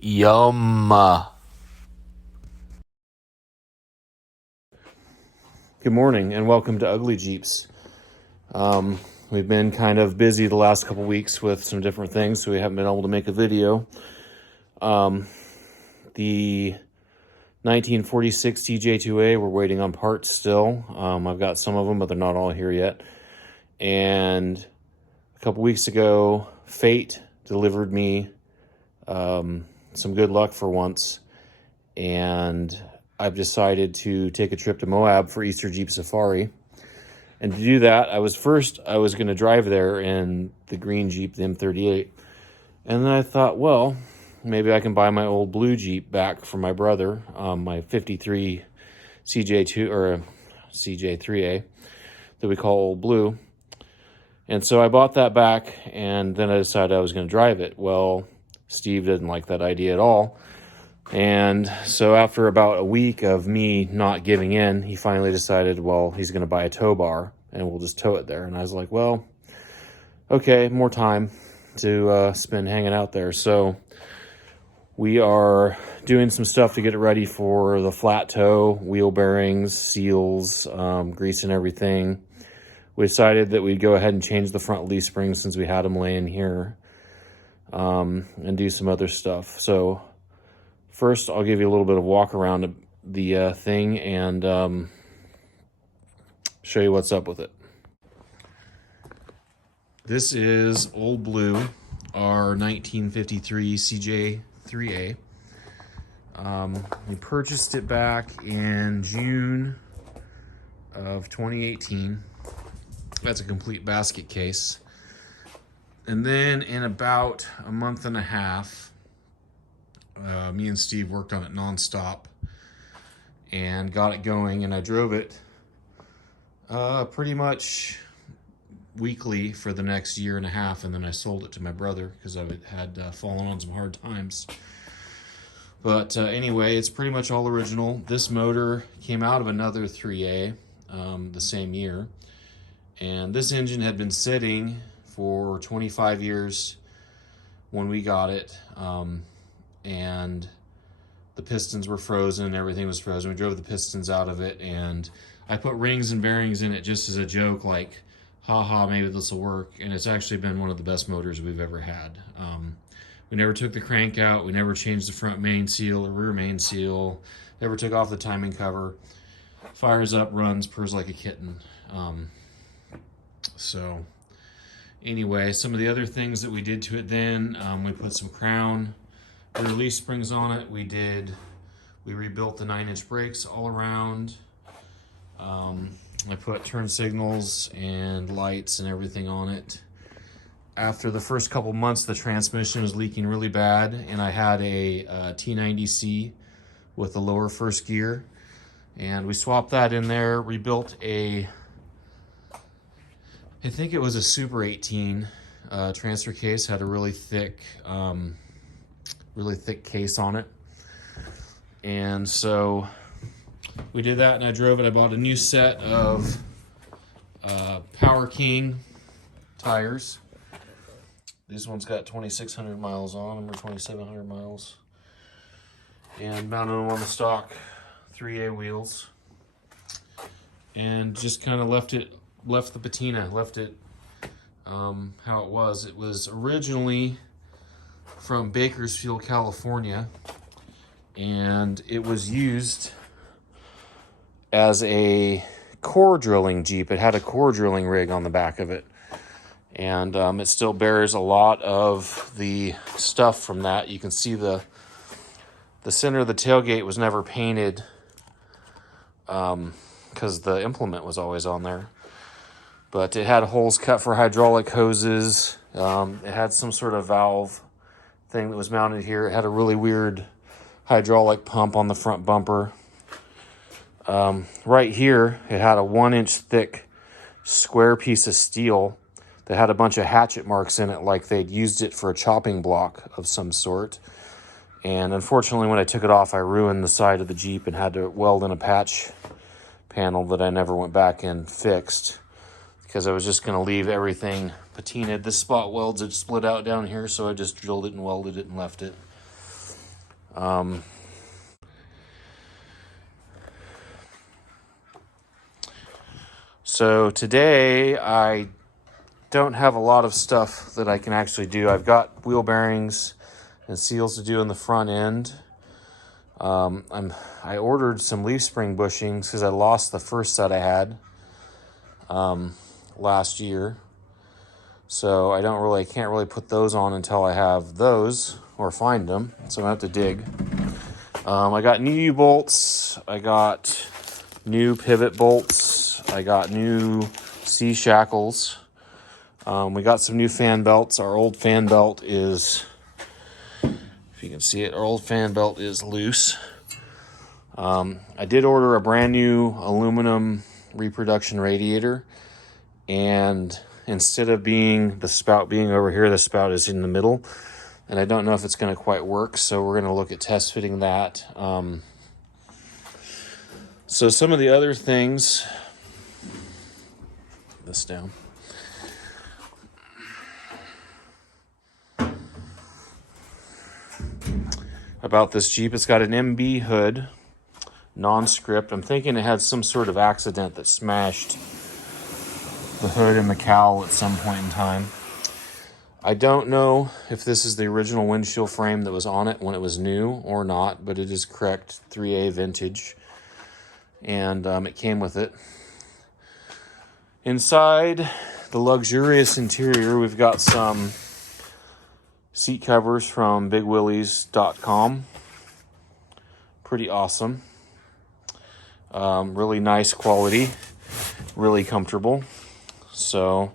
Yum. Good morning and welcome to Ugly Jeeps. We've been kind of busy the last couple weeks with some different things, so we haven't been able to make a video. The 1946 CJ3A, we're waiting on parts still. I've got some of them, but they're not all here yet. And a couple weeks ago, fate delivered me some good luck for once, and I've decided to take a trip to Moab for Easter Jeep Safari. And to do that, I was going to drive there in the green Jeep, the M38. And then I thought, well, maybe I can buy my old blue Jeep back from my brother, my 53 CJ3A that we call Old Blue. And so I bought that back, and then I decided I was going to drive it. Well, Steve didn't like that idea at all. And so after about a week of me not giving in, he finally decided, well, he's going to buy a tow bar and we'll just tow it there. And I was like, well, okay, more time to spend hanging out there. So we are doing some stuff to get it ready for the flat tow, wheel bearings, seals, grease and everything. We decided that we'd go ahead and change the front leaf springs since we had them laying here, and do some other stuff. So first, I'll give you a little bit of walk around the thing and show you what's up with it. This is Old Blue, our 1953 CJ3A. We purchased it back in June of 2018. That's a complete basket case. And then in about a month and a half, me and Steve worked on it nonstop and got it going, and I drove it pretty much weekly for the next year and a half, and then I sold it to my brother because I had fallen on some hard times. But anyway, it's pretty much all original. This motor came out of another 3A the same year, and this engine had been sitting for 25 years when we got it. And the pistons were frozen, everything was frozen. We drove the pistons out of it, and I put rings and bearings in it just as a joke, like, haha, maybe this will work. And it's actually been one of the best motors we've ever had. We never took the crank out, we never changed the front main seal or rear main seal, never took off the timing cover. Fires up, runs, purrs like a kitten. So anyway, some of the other things that we did to it then, we put some crown release springs on it. We rebuilt the 9-inch brakes all around. I put turn signals and lights and everything on it. After the first couple months, the transmission was leaking really bad, and I had a T90C with a lower first gear, and we swapped that in there, rebuilt I think it was a Super 18 transfer case, had a really thick case on it. And so we did that, and I drove it. I bought a new set of Power King tires. This one's got 2,600 miles on them, or 2,700 miles. And mounted them on the stock 3A wheels. And just kind of left the patina, left it how it was. It was originally from Bakersfield, California, and it was used as a core drilling Jeep. It had a core drilling rig on the back of it, and it still bears a lot of the stuff from that. You can see the center of the tailgate was never painted because the implement was always on there, but it had holes cut for hydraulic hoses. It had some sort of valve thing that was mounted here. It had a really weird hydraulic pump on the front bumper. Right here, it had a 1-inch thick square piece of steel that had a bunch of hatchet marks in it, like they'd used it for a chopping block of some sort. And unfortunately, when I took it off, I ruined the side of the Jeep and had to weld in a patch panel that I never went back and fixed, because I was just going to leave everything patinaed. The spot welds had split out down here, so I just drilled it and welded it and left it. So today I don't have a lot of stuff that I can actually do. I've got wheel bearings and seals to do in the front end. I ordered some leaf spring bushings because I lost the first set I had last year. So I can't really put those on until I have those or find them. So I have to dig. I got new U-bolts. I got new pivot bolts. I got new C shackles. We got some new fan belts. Our old fan belt is, if you can see it, our old fan belt is loose. I did order a brand new aluminum reproduction radiator, and instead of the spout being over here, the spout is in the middle, and I don't know if it's going to quite work, so we're going to look at test fitting that. So some of the other things, put this down. About this Jeep, it's got an MB hood, non-script. I'm thinking it had some sort of accident that smashed the hood and the cowl at some point in time. I don't know if this is the original windshield frame that was on it when it was new or not, but it is correct 3A vintage, and it came with it. Inside the luxurious interior, we've got some seat covers from bigwillies.com. Pretty awesome. Really nice quality, really comfortable. So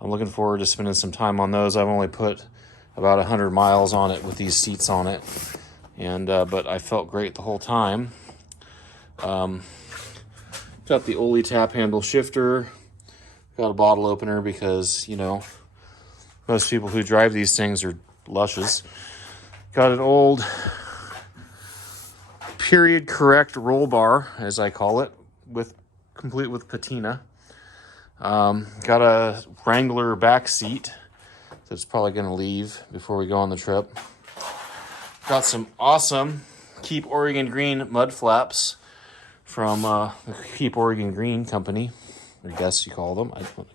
I'm looking forward to spending some time on those. I've only put about 100 miles on it with these seats on it, and but I felt great the whole time. Got the Oli tap handle shifter. Got a bottle opener because, you know, most people who drive these things are lushes. Got an old period correct roll bar, as I call it, complete with patina. Got a Wrangler back seat that's probably going to leave before we go on the trip. Got some awesome Keep Oregon Green mud flaps from the Keep Oregon Green company, I guess you call them,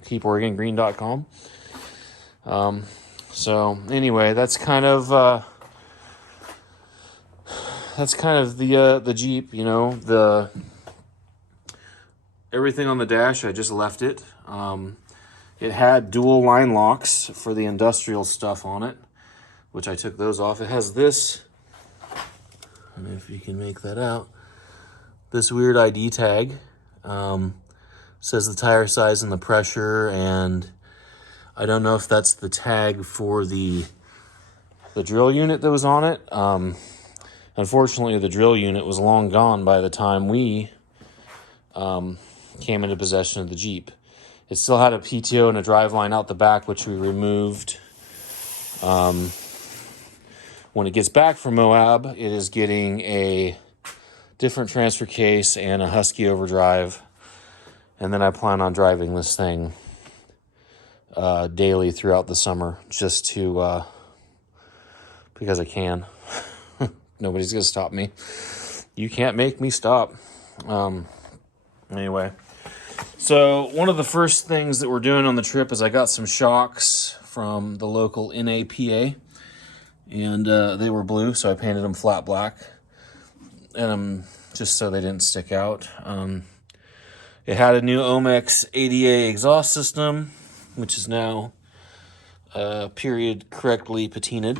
keeporegongreen.com. So anyway, that's kind of the Jeep, you know. Everything on the dash, I just left it. It had dual line locks for the industrial stuff on it, which I took those off. It has this, I don't know if you can make that out, this weird ID tag. Says the tire size and the pressure, and I don't know if that's the tag for the drill unit that was on it. Unfortunately, the drill unit was long gone by the time we came into possession of the Jeep. It still had a PTO and a driveline out the back, which we removed. When it gets back from Moab, it is getting a different transfer case and a Husky overdrive. And then I plan on driving this thing daily throughout the summer, just to because I can. Nobody's gonna stop me. You can't make me stop. Anyway, so one of the first things that we're doing on the trip is I got some shocks from the local NAPA, and they were blue, so I painted them flat black, and just so they didn't stick out. It had a new Omex ADA exhaust system, which is now period correctly patinaed.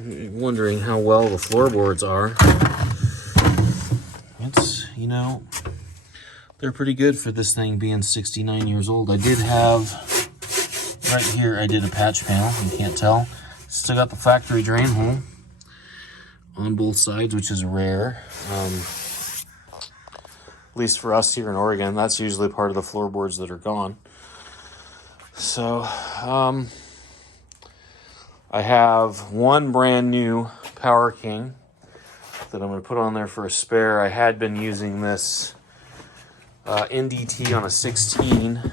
Wondering how well the floorboards are. It's, you know, they're pretty good for this thing being 69 years old. I did have, right here, I did a patch panel, you can't tell. Still got the factory drain hole on both sides, which is rare. At least for us here in Oregon, that's usually part of the floorboards that are gone. So, I have one brand new Power King that I'm going to put on there for a spare. I had been using this NDT on a 16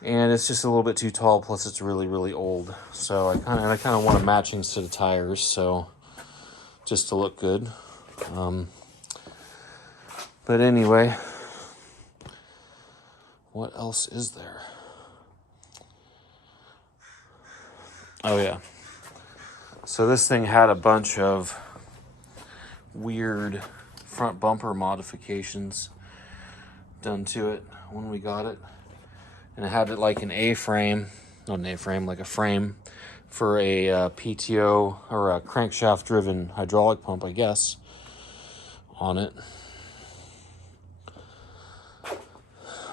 And it's just a little bit too tall, plus it's really, really old. So I kind of want a matching set of tires, so just to look good. But anyway, what else is there? Oh yeah. So this thing had a bunch of weird front bumper modifications done to it when we got it. And it had it like an A-frame, not an A-frame, like a frame for a PTO or a crankshaft driven hydraulic pump, I guess, on it.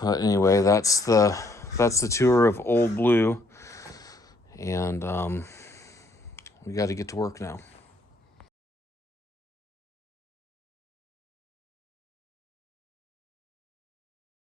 But anyway, that's the tour of Old Blue, and we got to get to work now.